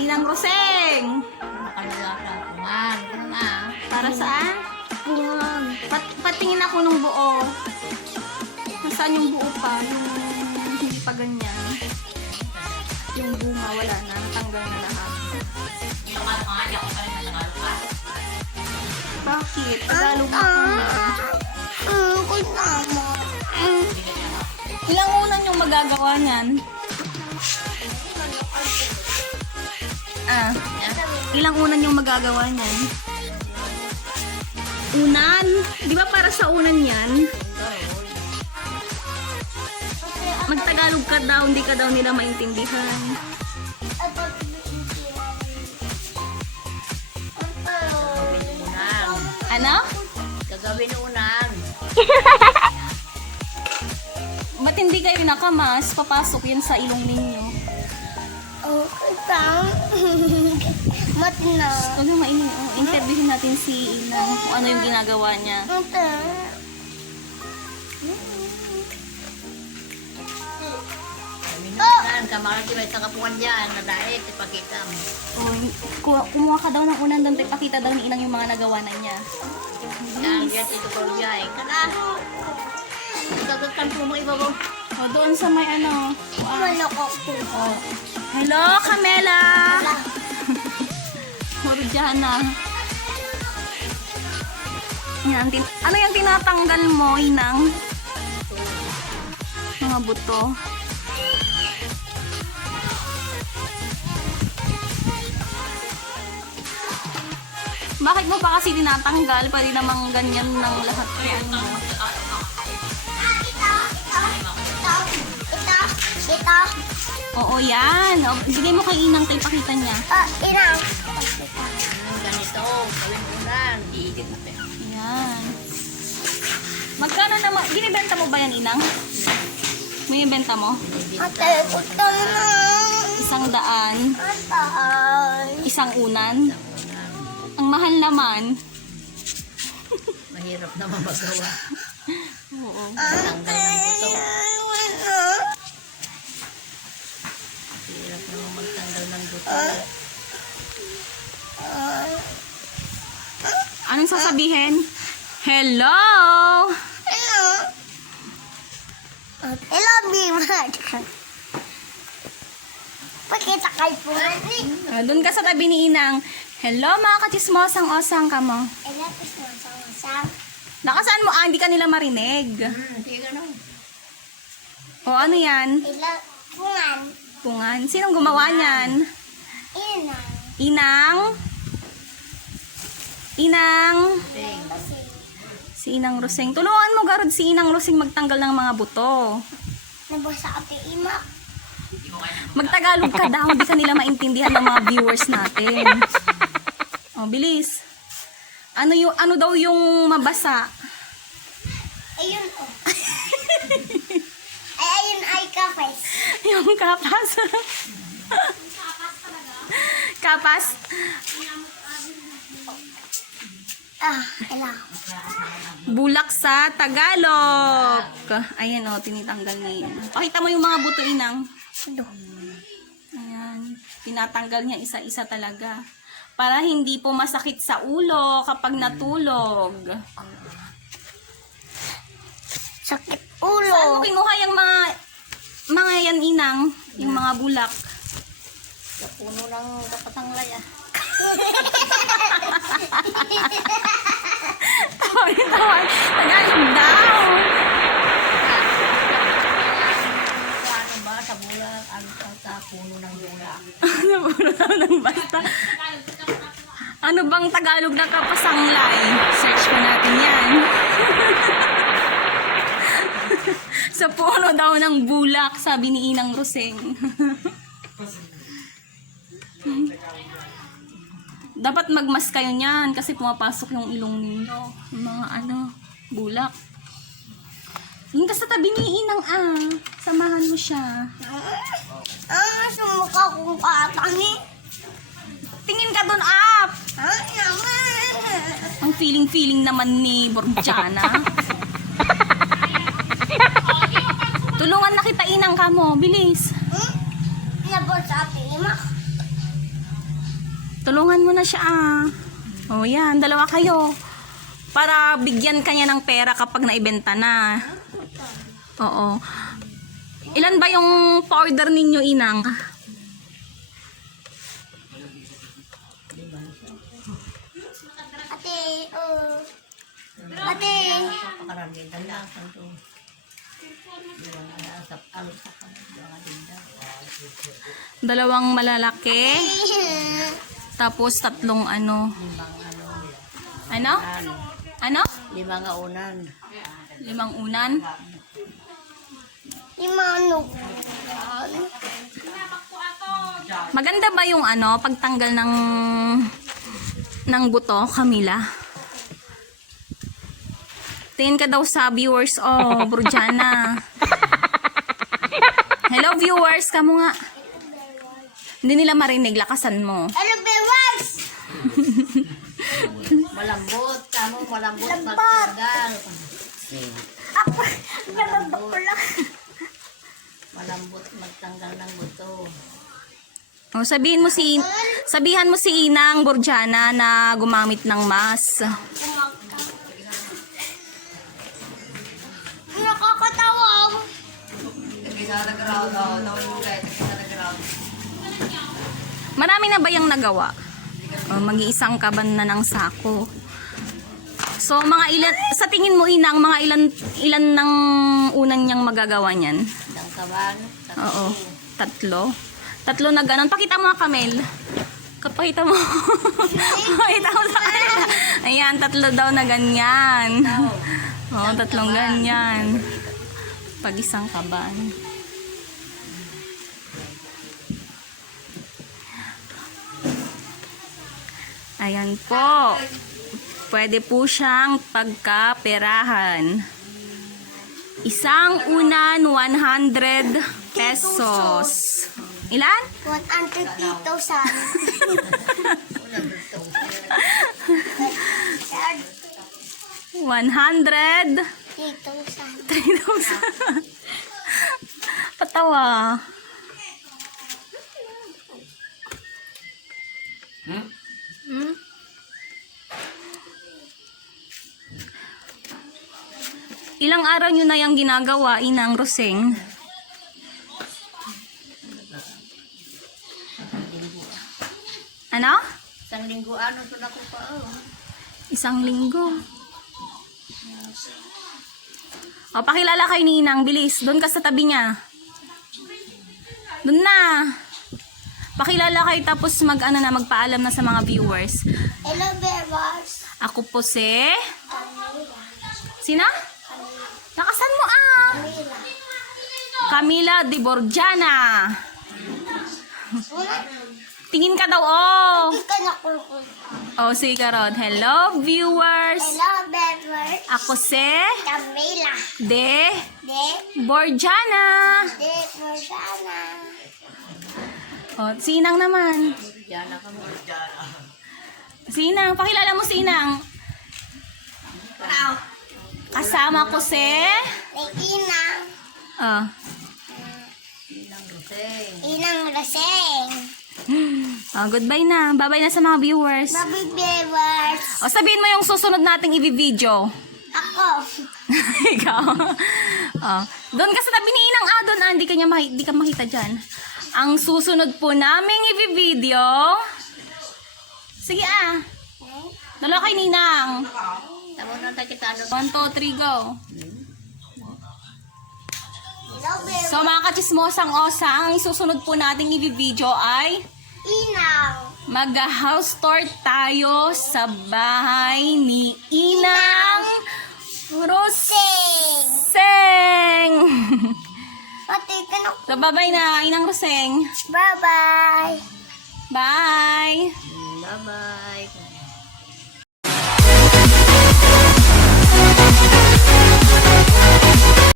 Inang Roseng. Para saan? Patingin ako ng buo. Nasaan yung buo pa? Yung hindi pa ganyan. Yung bunga, wala na. Natanggal na lahat. Bakit? Tagalog ako na. Ilang unan yung magagawa niyan? Ilang unan yung magagawa niyan? Unan? Di ba para sa unan yan? Magtagalog ka daw, hindi ka daw nila maintindihan. Ano? Gagawin unang. Ba't hindi kayo nakamas? Papasok yan sa ilong ninyo. Matina. Huwag na maingin. Interviewin natin si Inang kung ano yung ginagawa niya. Minunan, kamaran di may sa kapungan dyan. Nadait, ipakita mo. Kumuha ka daw ng unan doon. Ipakita daw ni Inang yung mga nagawa na niya. Yan, yan, ito ko biyay. Kada. Gagagkan po mo iba ko. Doon sa may ano. Maloko ko. Hello, Camela! Morjana. Yan, ano yung tinatanggal mo, Inang? Mga buto. Bakit mo pa kasi tinatanggal? Pwede namang ganyan ng lahat. Ito. Oo, yan. O, bigay mo kay Inang tayo pakita niya. Inang. Ganito, gawin unan. Iigit na tayo. Yan. Magkano naman? Binibenta mo ba yan, Inang? Binibenta mo? Ate, gusto mo na. 100. Ate. Isang unan. Ang mahal naman. Mahirap naman magawa. Oo. Tanggal ng buto. Mahirap naman magtanggal ng buto. Anong sasabihin? Hello! Hello, Bimat. Pakita kay po. Doon ka sa tabi ni Inang. Hello mga kachismosang osang ka mo. Hello, Pismosang. Nakasaan mo? Hindi ka nila marinig. Sige ganun. O ano yan? Hello, Pungan. Pungan. Sinong gumawa niyan? Inang. Inang? Inang? Ting. Si Inang Roseng. Tulungan mo garod si Inang Roseng magtanggal ng mga buto. Nabasa ate Ima. Magtagalog ka daw, hindi ka nila maintindihan ng mga viewers natin. O, bilis. Ano daw yung mabasa? Ayun oh. Ayun ay kapes. Yung kapas. Kapas? Hello. Bulak sa Tagalog. Ayan o, tinitanggal niya. Pakita mo yung mga buto, Inang. Ayan. Tinatanggal niya isa-isa talaga. Para hindi po masakit sa ulo kapag natulog. Sakit Saan mo ulo. kinuha yung mga yan, Inang? Yung mga bulak. Sa puno ng kapatanglay ah. Tawag. Tagalog daw. Ano ba sa bulan? Ano sa puno ng bulak? Ano po ng basta? Ano bang Tagalog na kapasanglay? Search ko natin yan. Sa puno daw ng bulak, sabi ni Inang Roseng. Dapat magmas kayo niyan kasi pumapasok yung ilong ninyo. Yung mga bulak. Yung ka sa tabi ni Inang samahan mo siya. Sumukha kong katani. Tingin ka dun up! Naman. Ang feeling naman ni Borjana. Tulungan na kita, Inang ka mo. Bilis. Nabasa ate Ima. Tulungan mo na siya ah. Oh, yan. Dalawa kayo. Para bigyan kanya ng pera kapag naibenta na. Oo. Ilan ba yung powder ninyo, Inang? Ate, oh. Ate. Pakarami dala kanto. Sa alos sa mga dinda. Dalawang malalaki. Tapos tatlong ano. Ano? Ano? 5 nga unan. 5 unan. Limano. Maganda ba yung ano, pagtanggal ng buto, Camila? Tingin ka daw sa viewers, oh, Burjana. Hello viewers, kamo nga. Hindi nila marinig, lakasan mo. Hello, viewers! Malambot, kamo malambot Lambot. magtanggal. Ako, nalambak ko lang. Malambot magtanggal ng buto. Oh, sabihan mo si Inang Burjana na gumamit ng mask. Nakakatawa. Marami na ba yung nagawa? Oh, mag-iisang kaban na ng sako. So, mga ilan, sa tingin mo, Inang, mga ilan ng unan niyang magagawa niyan? Ang kaban. Oo, 3. 3 na ganon. Pakita mo nga, Kamel. Pakita mo. Pakita mo sa kanila. Ayan, 3 daw na ganyan. Oo, 3 ganyan. Pag isang kaban. Ayan po. Pwede po siyang pagkaperahan. Isang unan, 100 pesos. Ilan? 100. 3,000. Patawa. Ilang araw nyo na yung ginagawa, Inang Roseng? Ano? Isang linggo ano to na ko pa. Isang linggo. O, pakilala kay Ninang. Bilis. Doon ka sa tabi niya. Doon na. Pakilala kayo tapos magpaalam na sa mga viewers. Hello, viewers. Ako po si... Camila. Sina? Nakasan mo ah? Camila. Camila de Burjana. Wala. Tingin ka daw, oh. Hindi ka nakulkul. Oh, sige ka, Rod. Hello, viewers. Hello, viewers. Ako si... Camila. De De. Burjana. De. Rosana. Oh, Sinang naman. Diyan na kamo. Sinang, pakilala mo Sinang. Kasama ko si... Inang. Oh. Inang Roseng. Inang Roseng. Oh, goodbye na. Bye-bye na sa mga viewers. Baby viewers. O, sabihin mo yung susunod nating i-video. Ako. Ikaw. Oh. Doon ka sa tabi ni Inang. Doon. Hindi ka makita dyan. Ang susunod po naming i-video. Sige Dalawa kay Ninang. Tamo na tayo kita ano. 1, 2, 3, go. Hello, viewers. So, mga kachismosang osang, ang isusunod po nating i-video ay Inang. mag-house tour tayo sa bahay ni Inang Roseng. Pati ka na. So, bye-bye na, Inang Roseng. Bye-bye. Bye! Bye-bye.